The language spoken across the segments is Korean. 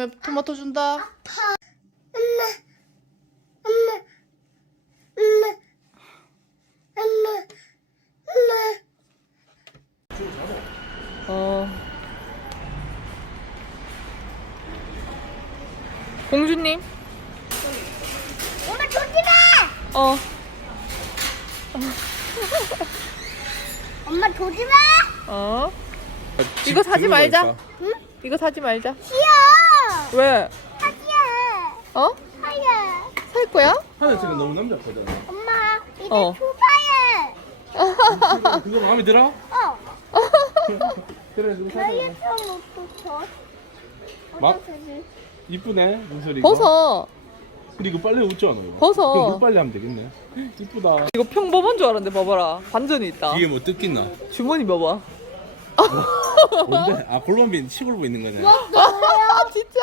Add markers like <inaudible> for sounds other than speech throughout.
들어가면 토마토 준다. 엄마. 엄마. 엄마. 엄마. 엄마. 어. 공주님. 엄마 조심해. 어. 엄마 조심해. 어. 이거 사지 말자. 응? 이거 사지 말자. 싫어. 왜? 하기야. 어? 하야. 살 거야? 하늘 지금 너무 남자거든. 엄마 이제 어. 초파해. 그거 마음에 들어? 어. <laughs> 그래 그거 사자. 나의 좀 붙어. 마- 어떡하지? 이쁘네 문소리가. 벗어. 근데 이거 빨리 웃잖아 이거. 벗어. 그럼 물 빨리 하면 되겠네. 이쁘다. 이거 평범한 줄 알았는데 봐봐라. 반전이 있다. 이게 뭐 뜯긴나? 주머니 봐봐. 뭔데? 아 골반빈 시골보 있는 거네. 아 진짜?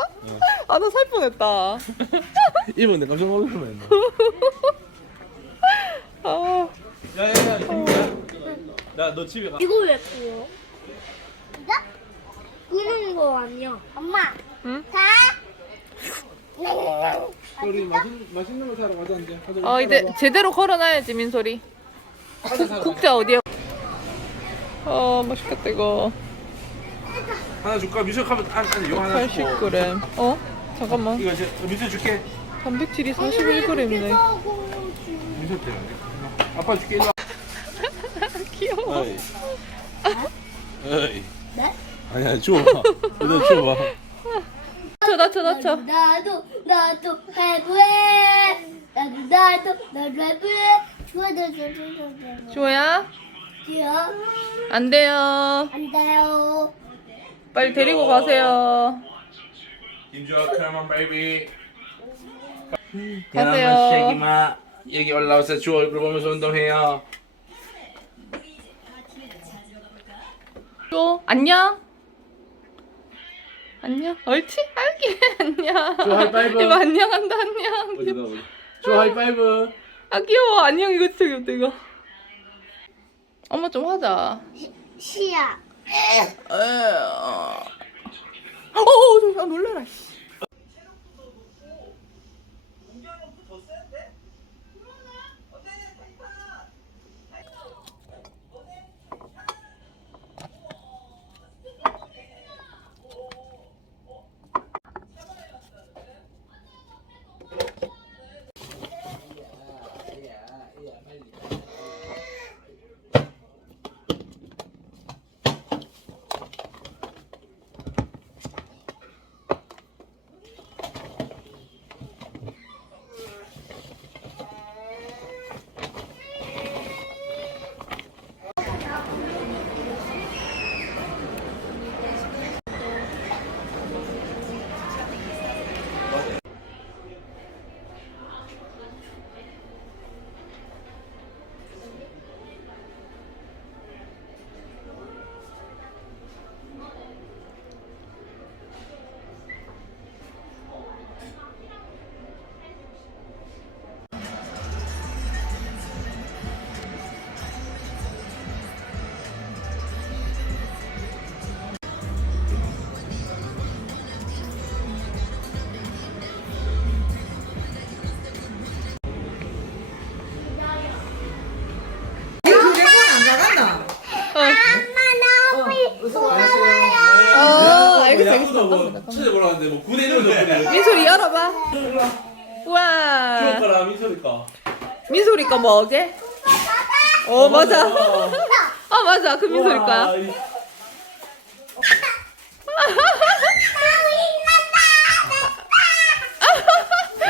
아나 살 뻔했다. 이번 내 깜짝 놀라면. 아. 야야야 야너 집에 가. 이거 왜 구워? 이거? 구는 거 아니야. 엄마. 응? 가. 우리 맛있는 맛있는 거 사러 가자 이제. 가자, 어 이제. 제대로 걸어놔야지 민소리. 국자 어디야? 어 맛있겠다 이거. 하나 줄까? 미술 카면 아니 아니 이거 하나 주고. 80g. 어? 잠깐만. 이거 이제 미술 줄게. 단백질이 41g이네. 미술 때문에. 아빠 줄게 일로 와. <laughs> 귀여워. 어이. 어이. 네? 아니야 줘봐. 이거 줘봐. 낮춰 낮춰 낮춰. 나도 나도 해부해. 나도 나도 나도 해부해. 좋아 좋아 좋아 좋아 주호야? 좋아. 안 돼요. 안 돼요. 빨리 데리고 가세요. 김주아 크라만 베이비. 가세요. 쉐기마 여기 올라와서 주 얼굴 보면서 운동해요. 주 안녕. 안녕. 옳지? 알게 <laughs> 안녕. 주 하이파이브. 이거 안녕한다 안녕. 어디다. 주 하이파이브. 아 귀여워 안녕 이거 진짜 귀엽다 이거. 엄마 좀 하자. 시야. 어, 어, 저, 아, 놀래라. 씨. 뭐게? 어, 맞아. 아, 맞아. 그 민소리 거야.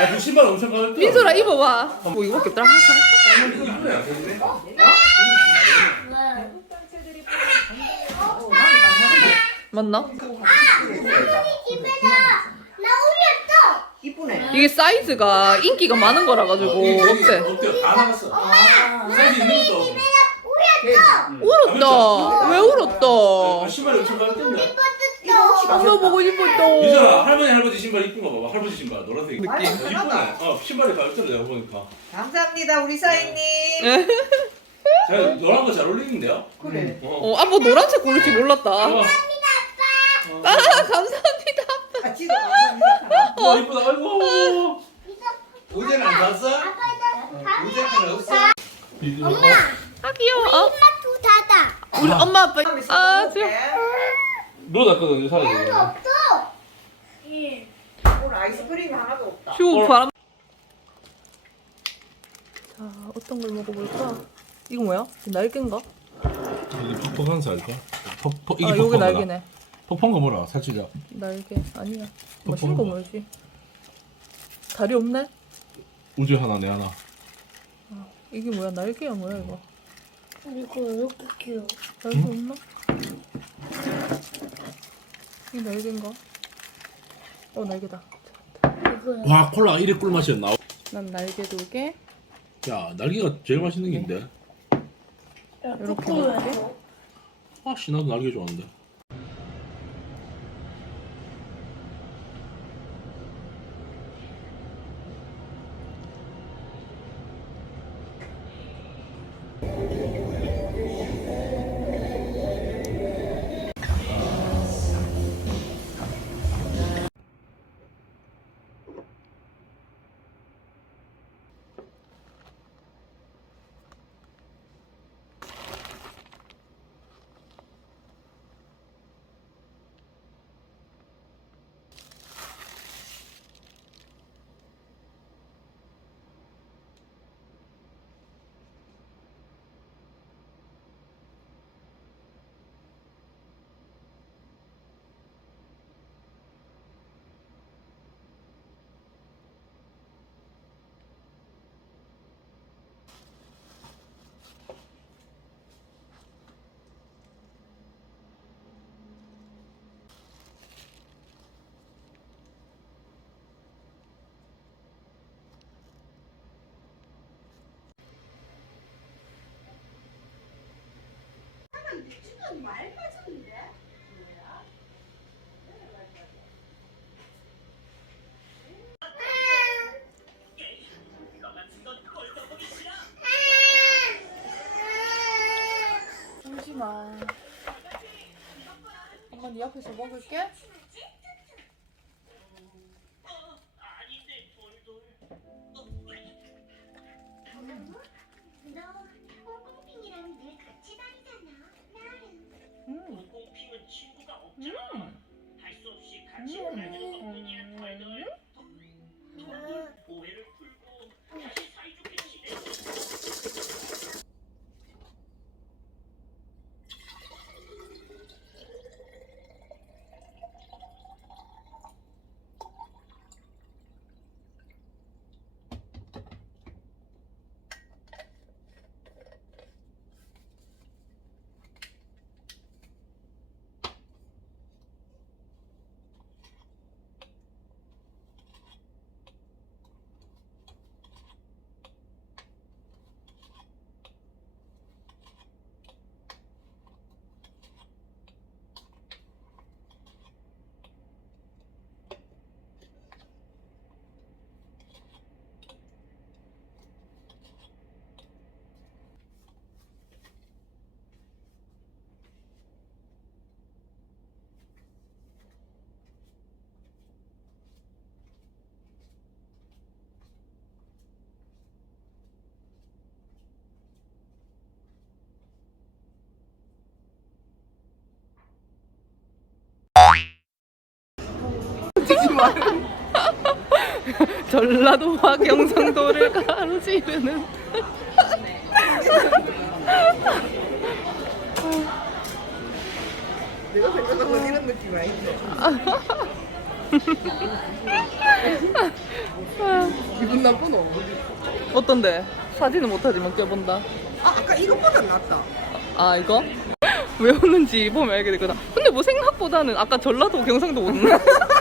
야, 그 신발 엄청 가볍다. 민소라 입어봐. 뭐 이거밖에 없더라. 맞나? 집에다 나 우렸어. 이쁘네. 이게 사이즈가 인기가 많은 거라 가지고 어때? 어때? 다 나갔어. 사이즈 있는 것도 없고. 우렸어. 울었다. 왜 울었다? 아, 신발이 엄청 가볍던데. 이뻤었어. 엄마 보고 싶었다. 할머니 할아버지 신발 이쁜 거 봐봐 할아버지 신발 노란색 느낌. 이쁘네 어 신발이 가볍더라 내가 보니까 감사합니다 우리 사인님. 제가 노란 거 잘 어울리는데요? 그래. 어. 어, 아빠 노란색 고를 줄 몰랐다. 어. 아, 감사합니다. 아. 와 이쁘다 아이고 우재는 안? 아빠는 우재는 없어? 엄마 아, 귀여워. 어? 토마토 닫아 우리 엄마 아빠. 아, 아, 지금. 누워놨거든 사야 돼 없어 오늘 아이스크림이 하나도 없다. 휴, 어. 바람. 자, 어떤 걸 먹어볼까? 이거 뭐야? 날개인가? 이게 퍽퍽한 살까? 퍽퍽 아, 요게 날개네. 퍽퍽한 거 뭐라 살치자 날개. 아니야. 맛있는 거 뭐지? 다리 없네? 우주 하나 내 하나 이게 뭐야? 날개야 뭐야 이거? 이거 이렇게 귀여워 날개 없나? 이게 날개인가? 어 날개다. 이거 와 콜라 이래 꿀맛이었나? 난 날개 두 개. 야 날개가 제일 맛있는 게인데 이렇게 먹을게. 아씨 나도 날개 좋아하는데 잠시만. 엄마 네 앞에서 먹을게. 너 없이 같이 놀아주는 것뿐이야, 덜덜. 오해를 풀고 다시 사이좋게 지내. <laughs> 전라도와 경상도를 가로지르는 내가 생각하는 이런 느낌 아닌데. 기분 나쁘노? 어떤데? 사진은 못하지만 껴본다. 아 아까 이것보다 낫다. 아 이거? 왜 웃는지 보면 알게 되거든. 근데 뭐 생각보다는 아까 전라도 경상도 웃는. <laughs>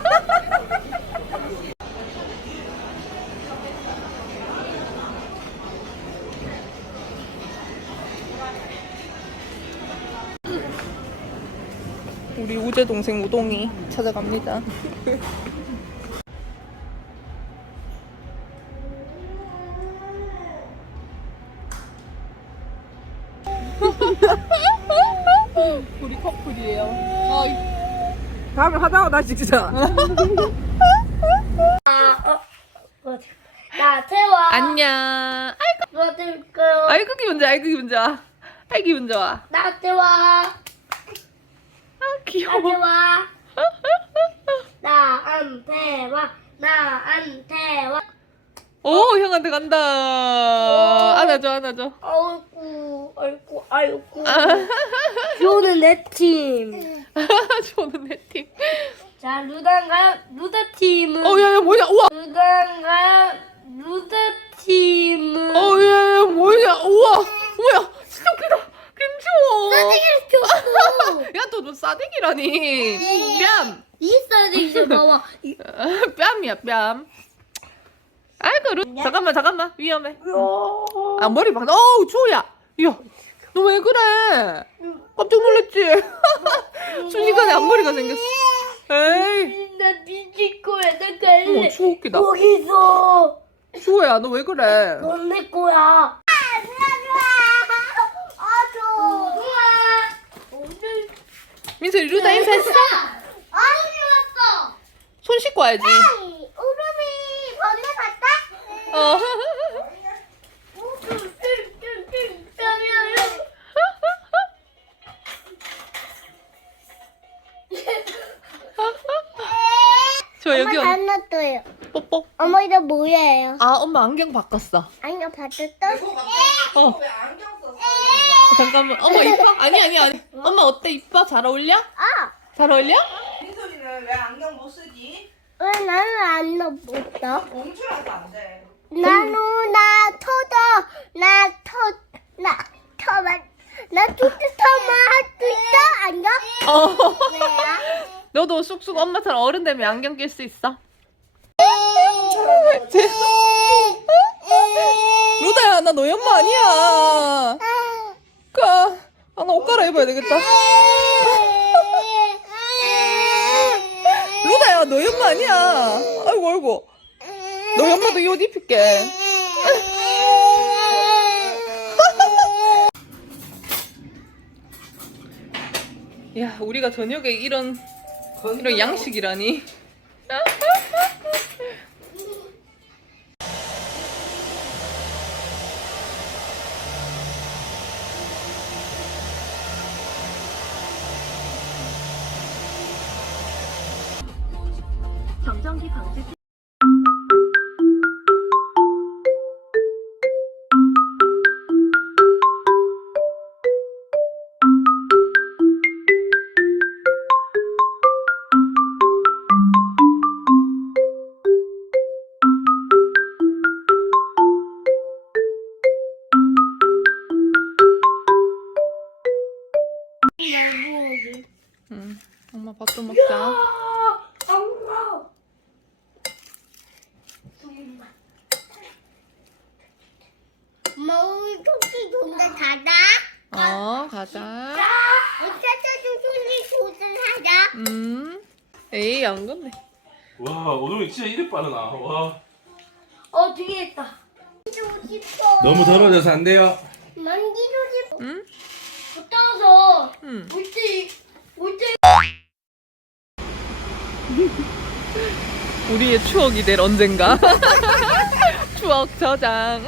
우리 우재 동생 우동이 찾아갑니다. 우리 커플이에요. 아, 다음에 하다가 나 진짜. 나 태워. 안녕. 아이고 기분 좋아. 아이고 기분 좋아. 아이고 기분 좋아. 나 태워. 아나 귀여워. 태워. <laughs> 나한테 와. 나한테 와. 오 형한테 간다. 안아줘 안아줘. 아이고, 아이고, 아이고. 아, 요는 내 팀. <laughs> 저는 내 팀. 자, 루다인가요? 루다 팀은. 어 야야 뭐냐? 우와. 루다인가요? 루다 팀은. 어 야야 뭐냐? 우와. 뭐야? 진짜 웃기다. 싸대기를 줬어. <laughs> 야또 너 싸대기라니. 뺨. 이 싸대기 봐봐. 이- <laughs> 뺨이야 뺨. 아이고 루. 잠깐만 잠깐만 위험해. 아 머리 박. 어우 추야. 야. 너 왜 그래? 깜짝 놀랐지? <laughs> 순식간에 앞머리가 생겼어. 에이. 나 뒤질 거야. 나 갈래. 어머 추워 웃기다. 거기서. 추워야 너 왜 그래? 넌내 거야. 아줘. 좋아. 민철이 루다 인사했어? 아니 왔어. 손 씻고 와야지. 우름이 번개 봤다? 어. <laughs> 저 여기 엄마 언 닮았어요. 뽀뽀. 어머 이거 뭐예요? 아 엄마 안경 바꿨어. 안녕 봤었어? 어. 왜 안경 썼어? 잠깐만. 어머 이뻐? 아니 아니 아니. 엄마 어때 이뻐? 잘 어울려? 아, 잘 어울려? 민소리는 왜 안경 못 쓰지? 왜 나는 안 넣었어? 멈추라서 안 돼. 나는 나 터져, 나 터, 나 터만, 나 뚜뚜 터만 할수 있어? 안녕? 어. <laughs> 너도 쑥쑥 엄마처럼 어른 되면 안경 낄 수 있어. 루다야 나 너희 엄마 아니야. 가. 아, 나 옷 갈아입어야 되겠다. <laughs> 루다야 너희 엄마 아니야. 아이고 아이고. 너희 엄마도 이 옷 입힐게. <laughs> 야 우리가 저녁에 이런 이런 양식이라니. 밥 좀 먹자. 엄마 오늘 토끼 돈다 닫아? 어 가자. 어차피 토끼. 음. 에이 안 건네. 와 오동이 진짜 이래 빠르나. 와. 어 뒤에 있다. 만지고 싶어. 너무 더러워져서 안 돼요. 만지고 싶어. 응? 붙어서 응. 물질 물질. <laughs> 우리의 추억이 될 언젠가. <laughs> 추억 저장.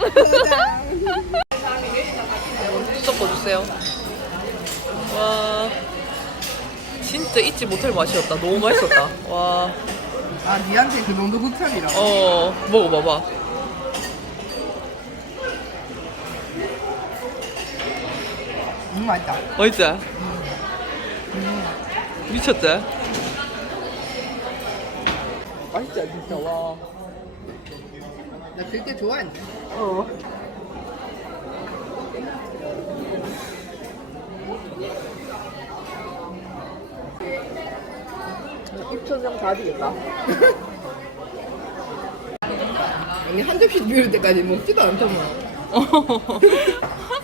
섞어주세요. 와. 진짜 잊지 못할 맛이었다. 너무 맛있었다. 와. 아, 니한테 그 정도 극혐이라고. 어, 먹어봐봐. 음, 맛있다. 맛있지? 미쳤지? 맛있지, 진짜. 와. 나 되게 좋아했네. 어. 입천장 다 되겠다. 아니, 한 접시 비울 때까지 먹지도 않더만. <laughs> <laughs>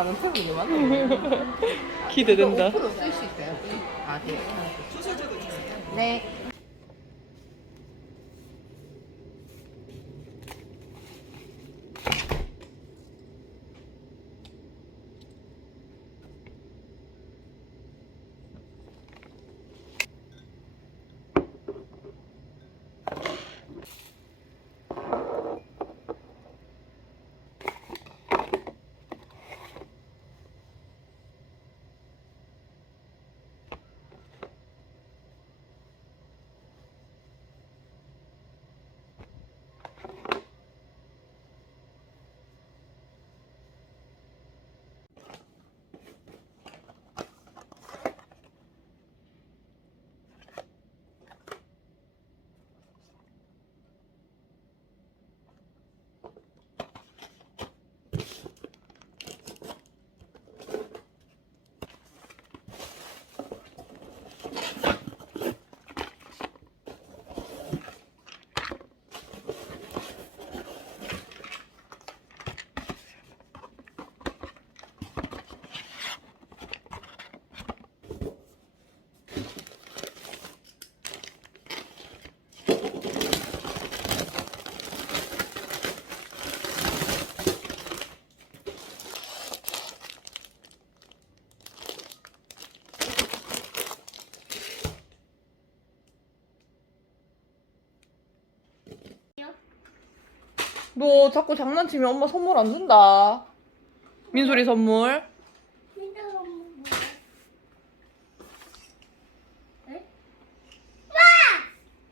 많은 편이구만. <laughs> 기대된다. 5%쓸 수 있어요. 아, 네. 네. 너 자꾸 장난치면 엄마 선물 안 준다. 민소리 선물.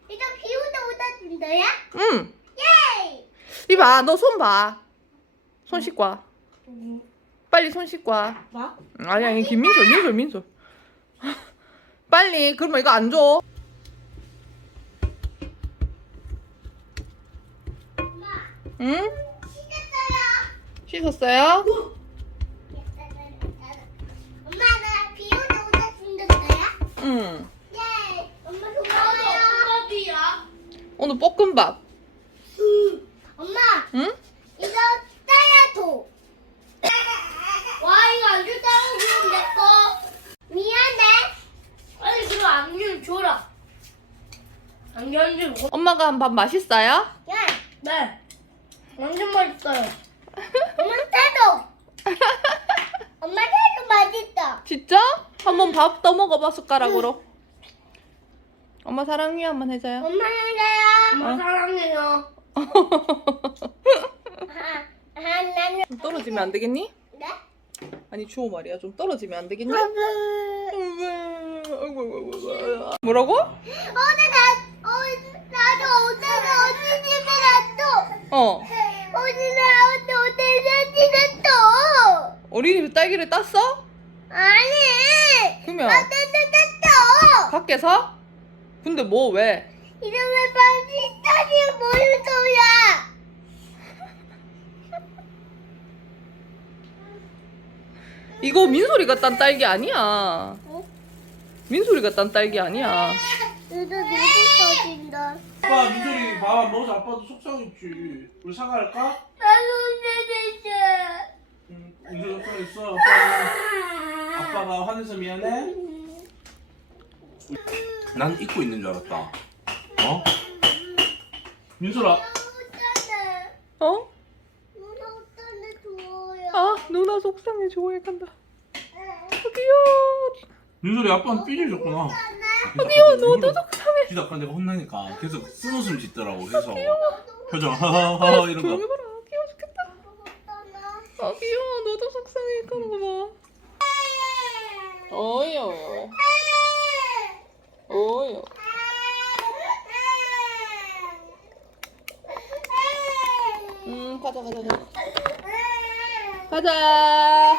이거 비오다 오다 준다야? 응. 예이! 이봐, 너 손 봐. 손 씻고 와. 빨리 손 씻고 와. 뭐? 응, 아니, 아니, 김민솔, 민솔, 민솔. 빨리, 그러면 이거 안 줘. 응? 씻었어요? 엄마 나 비오다 오다 준다야? 응. 예이! 엄마 고마워요. 오늘 볶음밥. 엄마 응? 이거 따야 도. 와 이거 안 줬다고 지금 내 거. 미안해. 아니 그럼 안경 줘라. 안경 좀 먹어. 엄마가 한 밥 맛있어요? 야, 네. 완전 맛있어요. 엄마 따도. <laughs> 엄마 따도 맛있다. 진짜? 한번 밥 떠먹어봐, 숟가락으로. 엄마 사랑해 한번 해줘요. 엄마 해줘요. 엄마 사랑해요. <laughs> 아, 아, 나는 좀 떨어지면 안 되겠니? 네? 아니 주호 말이야 좀 떨어지면 안 되겠니? 어제 뭐라고? 나, 어, 나도 오다가 언니 집에 갔어. 어 나한테 오다가 찍었어. 어린이집 딸기를 땄어? 아니. 그러면 나 뜯었어. 밖에서? 근데 뭐 왜? 이름을 빨리 따지 모를 거야. 이거 민소리가 딴 딸기 아니야 민소리가 딴 딸기 아니야 너도 너도 터진다. 아빠 민솔이 밥 안 먹어서 아빠도 속상했지 우리 사과할까? 나도 터졌어. 응 민솔이 속상했어 아빠가 아빠가 화내서 미안해? 난 잊고 있는 줄 알았다 어? 웃잖아. 어? 누나 웃잖아 좋아요. 아 누나 속상해 좋아해 간다 아, 귀여워 민솔이 아빠는 삐져줬구나 귀여워 너도 속상해 기도 아까 내가 혼나니까 계속 쓴웃음 짓더라고 그래서 표정 하하하 이런 거. 봐라. 귀여워 죽겠다. 아 귀여워. 너도 속상해. 그런 거봐. 어이요. 어이요. 음 가자 가자 가자. 가자